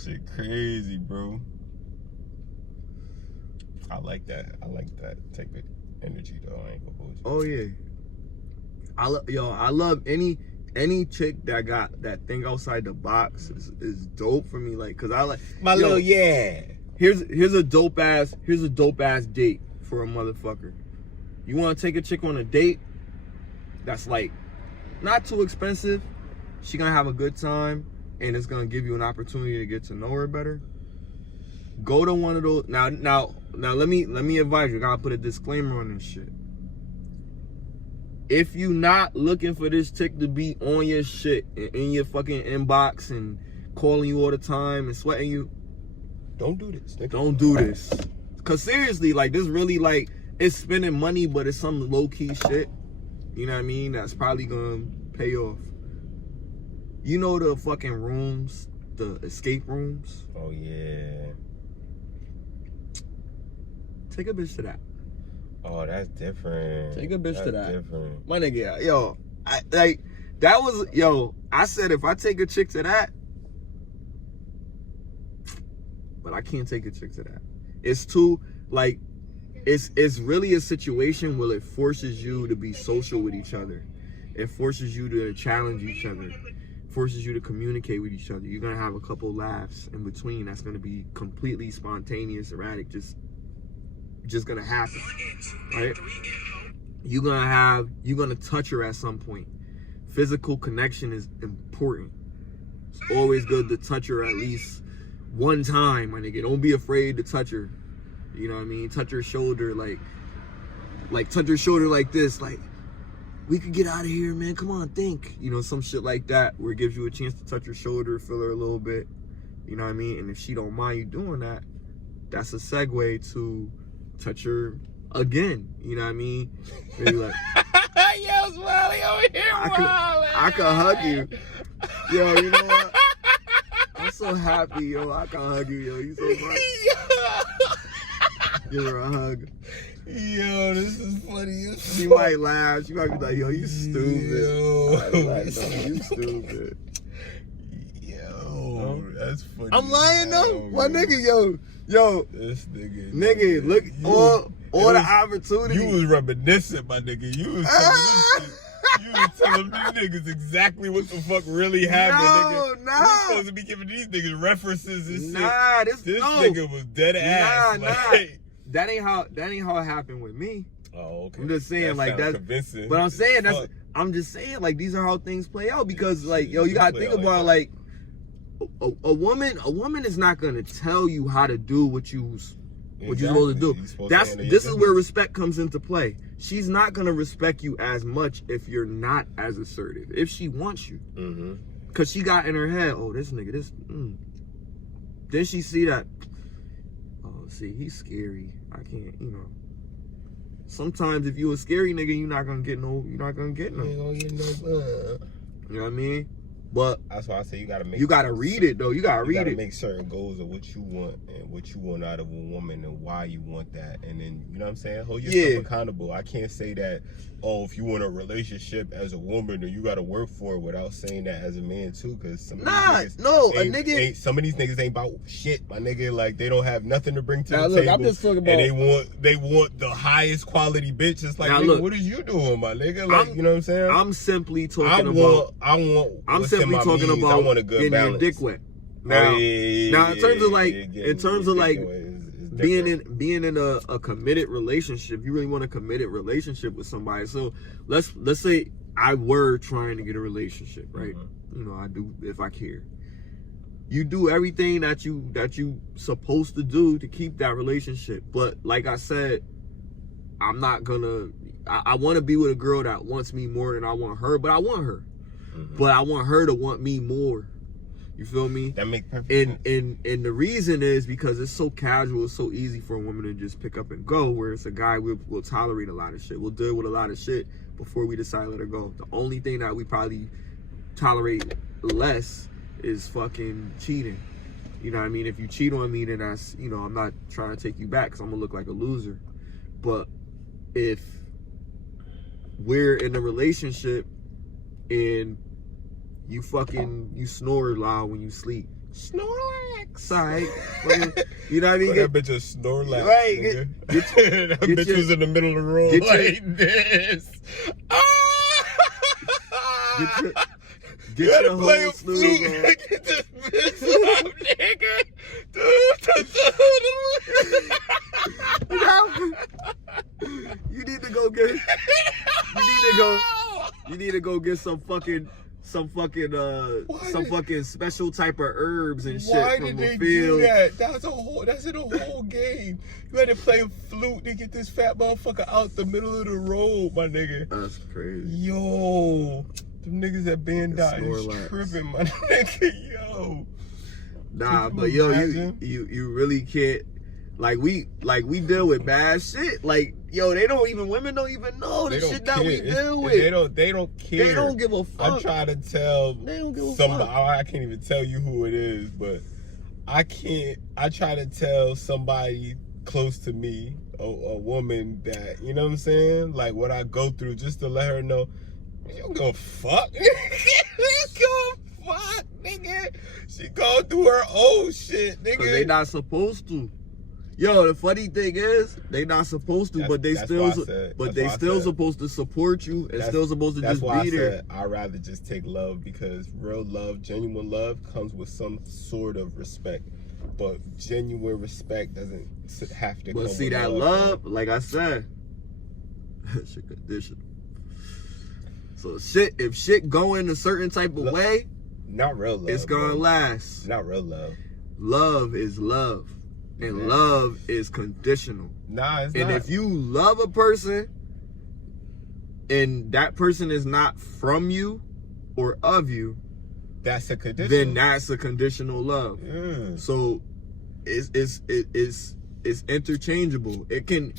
Shit crazy, bro. I like that. I like that type of energy, though. I ain't gonna hold you. Oh yeah. I love any chick that got that thing outside the box is dope for me. Like, cause I like my little yeah. Here's a dope ass date for a motherfucker. You want to take a chick on a date that's like not too expensive. She gonna have a good time, and it's gonna give you an opportunity to get to know her better. Go to one of those. Now, let me advise you. I gotta put a disclaimer on this shit. If you not looking for this chick to be on your shit and in your fucking inbox and calling you all the time and sweating you, don't do this. Don't do this. Cause seriously, like this really like it's spending money, but it's some low key shit. You know what I mean? That's probably gonna pay off. You know the fucking rooms, the escape rooms? Oh yeah. Take a bitch to that. Oh, that's different. Take a bitch to that. Different. My nigga, yo, I said if I take a chick to that, but I can't take a chick to that. It's too like it's really a situation where it forces you to be social with each other. It forces you to challenge each other. Forces you to communicate with each other. You're gonna have a couple laughs in between. That's gonna be completely spontaneous, erratic, just gonna happen, right? You're gonna touch her at some point. Physical connection is important. It's always good to touch her at least one time, my nigga. Don't be afraid to touch her. You know what I mean? Touch her shoulder, like touch her shoulder like this, like, we could get out of here, man. Come on, think. You know, some shit like that, where it gives you a chance to touch her shoulder, feel her a little bit. You know what I mean? And if she don't mind you doing that, that's a segue to touch her again. You know what I mean? Maybe like, yo, Smiley over here, I could hug you. Yo, you know what? I'm so happy, yo. I can hug you, yo. You so funny. Give her a hug. Yo, this is funny. She might laugh. She might be like, yo, you stupid. Yo, like, no, you stupid. Yo, that's funny. I'm lying though. My nigga, yo. This nigga. Nigga, look, all the opportunities. You was reminiscent, my nigga. You was telling these niggas exactly what the fuck really happened, nigga. No. We're supposed to be giving these niggas references and shit. Nah, this nigga was dead ass. Nah. That ain't how it happened with me. Oh, okay. I'm just saying like that's convincing. But I'm saying I'm just saying like these are how things play out because like yo, you gotta think about like a woman is not gonna tell you how to do what you're supposed to do. This is where respect comes into play. She's not gonna respect you as much if you're not as assertive. If she wants you, cause she got in her head, oh this nigga, Then she see that, oh see he's scary. I can't, you know. Sometimes if you a scary nigga, you're not gonna get no. You know what I mean? But that's why I say you gotta read it though. You gotta make certain goals of what you want and what you want out of a woman and why you want that. And then, you know what I'm saying? Hold yourself accountable. I can't say that, oh, if you want a relationship as a woman, then you gotta work for it, without saying that as a man too. Cause some of these niggas some of these niggas ain't about shit, my nigga. Like, they don't have nothing to bring to the table. I'm just talking about, and they want the highest quality bitch. It's like, nigga, what is you doing, my nigga? Like, you know what I'm saying? I'm simply talking about I want a good balance. Your dick wet. Now, in terms of like being in a committed relationship, you really want a committed relationship with somebody. So let's say I were trying to get a relationship, right? You know, I do if I care. You do everything that you supposed to do to keep that relationship. But like I said, I'm not gonna. I want to be with a girl that wants me more than I want her, but I want her. But I want her to want me more. You feel me? That makes perfect sense. And the reason is because it's so casual, it's so easy for a woman to just pick up and go, whereas a guy will tolerate a lot of shit. We'll deal with a lot of shit before we decide to let her go. The only thing that we probably tolerate less is fucking cheating. You know what I mean? If you cheat on me, then that's, you know, I'm not trying to take you back because I'm gonna look like a loser. But if we're in a relationship and you snore loud when you sleep. Snorlax. Sorry. You know what I mean? That bitch a Snorlax. Right. That bitch was in the middle of the room like this. Get your whole snooze on. Get this bitch up, nigga. You need to go get some fucking special type of herbs and shit. Why from did the they field. do that? That's in the whole game. You had to play a flute to get this fat motherfucker out the middle of the road, my nigga. That's crazy. Yo, them niggas that been died is tripping, my nigga. Yo. Nah, but yo, you really can't. Like we deal with bad shit. Like, yo, women don't even know the shit that we deal with. They don't care. They don't give a fuck. I try to tell somebody, I can't even tell you who it is, but I try to tell somebody close to me, a woman that, you know what I'm saying? Like, what I go through, just to let her know, you don't give a fuck. You don't give a fuck, nigga. She going through her own shit, nigga. 'Cause they not supposed to. Yo, the funny thing is, they not supposed to, but they still supposed to support you and still supposed to just be there. I'd rather just take love, because real love, genuine love comes with some sort of respect. But genuine respect doesn't have to come with love. But see, that love, like I said, shit conditional. So if shit going a certain type of way, not real love, it's gonna last. Not real love. Love is love. And love is conditional. Nah, it's not. And if you love a person and that person is not from you or of you, that's a conditional. Then that's a conditional love. So it's interchangeable. It can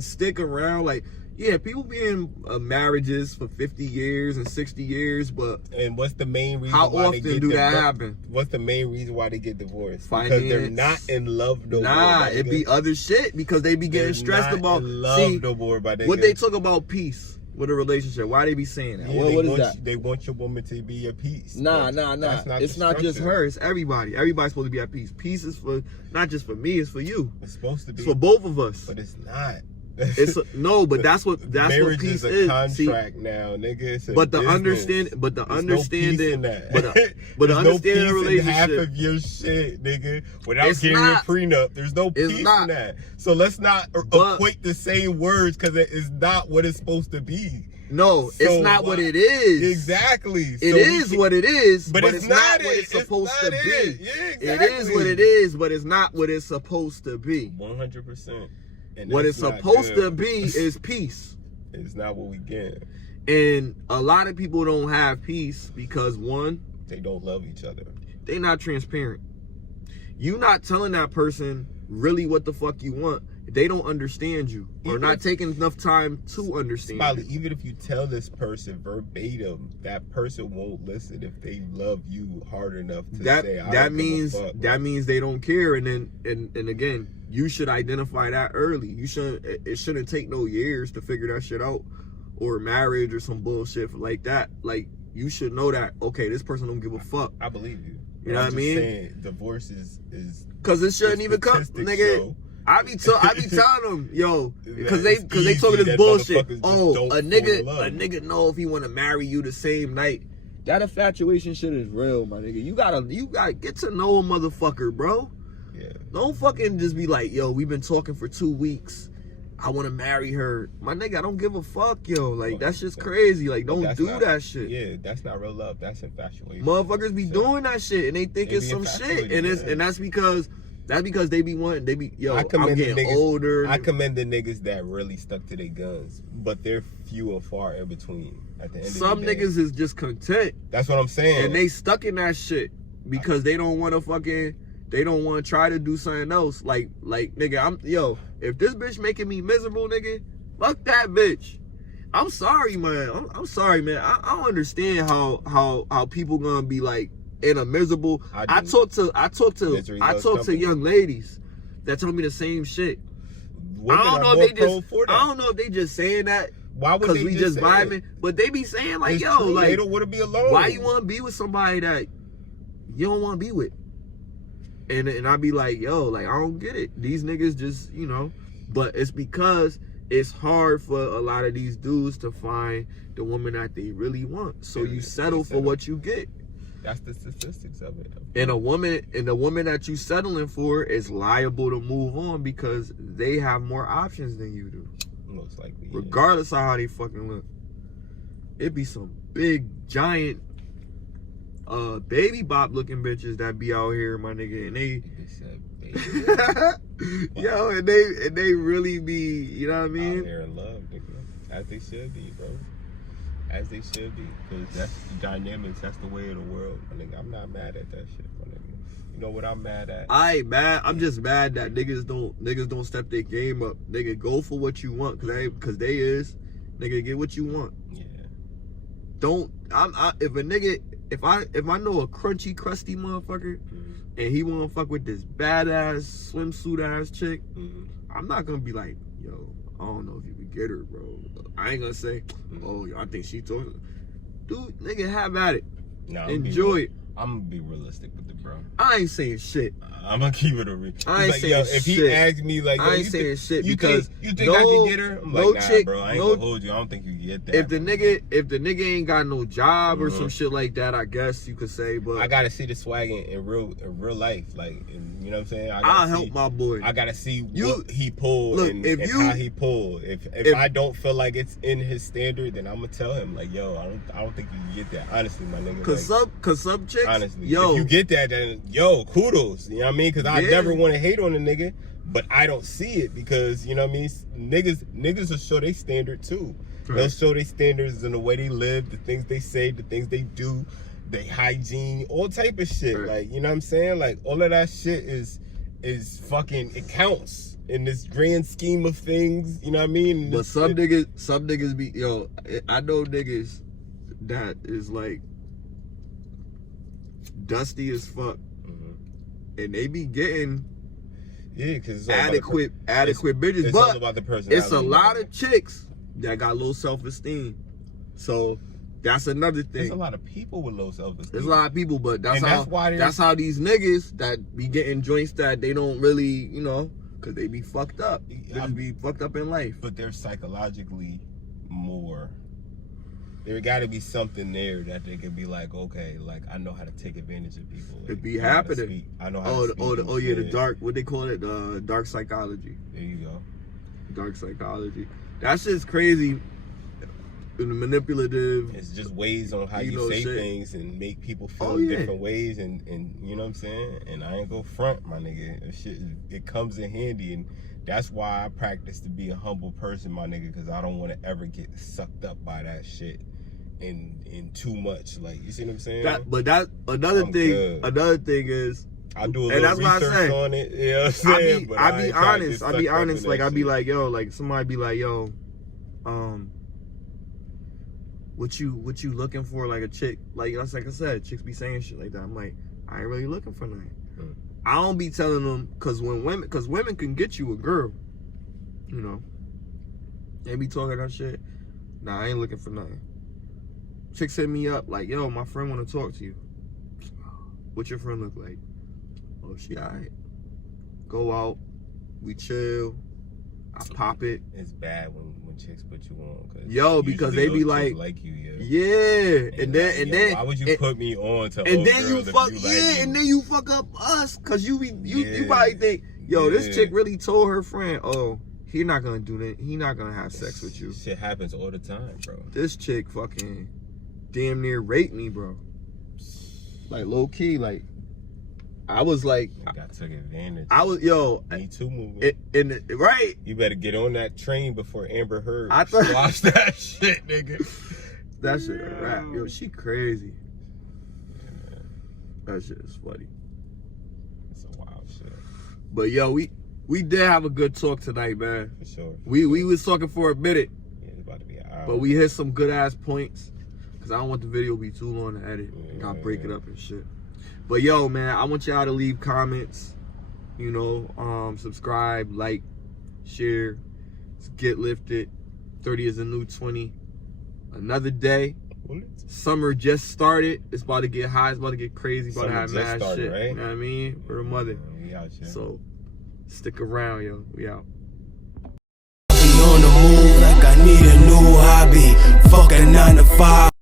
stick around. Like, yeah, people be in marriages for 50 years and 60 years, and what's the main reason? How often do that happen? What's the main reason why they get divorced? Finance. Because they're not in love no more. Nah, it be other shit, because they be getting stressed about. No more, what they talk about peace with a relationship. Why they be saying that? Yeah, what is that? They want your woman to be at peace. Nah. It's not just her. It's everybody. Everybody's supposed to be at peace. Peace is for not just for me. It's for you. It's supposed to be. It's for both of us. But it's not. But that's what peace is. Marriage is a contract now, nigga. It's a understanding of the relationship, half of your shit, nigga, without getting a prenup. There's no peace in that. So let's not equate the same words, because it is not what it's supposed to be. No, it's not what it is. Exactly. It is what it is, but it's not what it's supposed to be. Yeah, exactly. It is what it is, but it's not what it's supposed to be. 100%. And what it's supposed to be is peace. It's not what we get. And a lot of people don't have peace because, one, they don't love each other. They not transparent. You not telling that person really what the fuck you want. they don't understand you or not taking enough time to understand Smiley, you. even if you tell this person verbatim, that person won't listen if they love you hard enough to say, that means they don't care. And again, you should identify that early. It shouldn't take no years to figure that shit out, or marriage or some bullshit like that. Like, you should know that, okay, this person don't give a fuck. I believe you. You know what I mean? Saying, divorce is because it shouldn't even come, nigga. Show. I be telling them, yo, because they talking this bullshit. Oh, a nigga know if he want to marry you the same night. That infatuation shit is real, my nigga. You gotta get to know a motherfucker, bro. Yeah. Don't fucking just be like, yo, we've been talking for 2 weeks. I want to marry her. My nigga, I don't give a fuck, yo. Like, that's just crazy. Like, don't do that shit. Yeah, that's not real love. That's infatuation. Motherfuckers be doing that shit, and they think it's some shit. And that's because they be yo, I'm getting older. I commend the niggas that really stuck to their guns, but they're few and far in between. At the end some of the day. niggas is just content. That's what I'm saying. And they stuck in that shit because they don't want to try to do something else. Like nigga, if this bitch making me miserable, nigga, fuck that bitch. I'm sorry, man. I'm sorry, man. I don't understand how people gonna be like in a miserable. I talk to young ladies that tell me the same shit. I don't know if they just saying that because we just vibing, but they be saying like, yo, true. Like, they don't want to be alone. Why you want to be with somebody that you don't want to be with? And I be like, yo, like, I don't get it. These niggas just, but it's because it's hard for a lot of these dudes to find the woman that they really want. So you settle for what you get. That's the statistics of it. And the woman that you settling for is liable to move on because they have more options than you do. Most likely. Regardless of how they fucking look. It be some big, giant, baby bop looking bitches that be out here, my nigga, and they yo, and they really be, you know what I mean? Out here in love, nigga. As they should be, bro. As they should be. Because that's the dynamics, that's the way of the world, my nigga. I'm not mad at that shit, my nigga. You know what I'm mad at? I ain't mad. I'm just mad that niggas don't step their game up. Nigga, go for what you want, cause they is. Nigga, get what you want. Yeah. If I know a crunchy, crusty motherfucker, and he wanna fuck with this badass swimsuit ass chick, I'm not gonna be like, yo, I don't know if you can get her, bro. I ain't gonna say, oh, I think she talking. Dude, nigga, have at it. No, enjoy it. I'm gonna be realistic with it, bro. I ain't saying shit. I'm gonna keep it a real. I ain't saying shit. If he asks me like, I ain't saying shit you because think I can get her? I'm like, nah, bro. I ain't gonna hold you. I don't think you can get that. If the nigga ain't got no job or some shit like that, I guess you could say. But I gotta see the swag in real life, like, you know what I'm saying? I'll help my boy. I gotta see what he pulled and how he pulled. If I don't feel like it's in his standard, then I'm gonna tell him like, yo, I don't think you can get that. Honestly, my nigga. Cause some chicks, honestly, if you get that, then yo, kudos. You know what I mean? Because I never want to hate on a nigga, but I don't see it because, you know what I mean? Niggas will show their standard too. Right. They'll show their standards in the way they live, the things they say, the things they do, their hygiene, all type of shit. Right. Like, you know what I'm saying? Like, all of that shit is fucking, it counts in this grand scheme of things. You know what I mean? But some niggas be, yo, I know niggas that is like dusty as fuck. And they be getting because adequate bitches, but all about the personality. It's a lot of chicks that got low self-esteem. So that's another thing. There's a lot of people with low self-esteem. There's a lot of people, but that's how these niggas that be getting joints that they don't really, because they be fucked up. They be fucked up in life. But they're psychologically more. There got to be something there that they could be like, okay, like, I know how to take advantage of people. Like, it be happening. I know how to speak. The dark, what they call it, dark psychology. There you go. Dark psychology. That shit's crazy. Manipulative. It's just ways on how you say things and make people feel different ways, and you know what I'm saying? And I ain't go front, my nigga. That shit, it comes in handy, and that's why I practice to be a humble person, my nigga, because I don't want to ever get sucked up by that shit in too much. Like, you see what I'm saying? Another thing is, I do a little research on it. You know what I'm saying? I be honest. Like, I be like, yo, like, somebody be like, yo, what you looking for, like a chick? Like I said, chicks be saying shit like that. I'm like, I ain't really looking for nothing. I don't be telling them, cause women can get you a girl, you know. They be talking that shit. Nah, I ain't looking for nothing. Chicks hit me up like, yo, my friend want to talk to you. What your friend look like? Oh, she alright. Go out, we chill. I pop it. It's bad when chicks put you on, because they be like you, and then why would you put me on to? And then you fuck and then you fuck up us, cause you probably think, yo, this chick really told her friend, oh, he not gonna do that. He not gonna have sex with you. Shit happens all the time, bro. This chick fucking damn near raped me, bro. Like low key, like. I was like, I took advantage. Me Too movement. Right. You better get on that train before Amber Heard squash that shit, nigga. That shit a rap. Yo, she crazy. Yeah, man. That shit is funny. It's a wild shit. But yo, we did have a good talk tonight, man. For sure. We was talking for a minute. Yeah, it's about to be an hour. But we hit some good ass points. Cause I don't want the video to be too long to edit. Gotta break it up and shit. But yo, man, I want y'all to leave comments, you know, subscribe, like, share. Let's get lifted. 30 is a new 20. Another day. Summer just started. It's about to get hot. It's about to get crazy. It's about to have mad shit. Right? You know what I mean? For the mother. We out here. So stick around, yo. We out. On the move like I need a new hobby. Fuck a 9 to 5.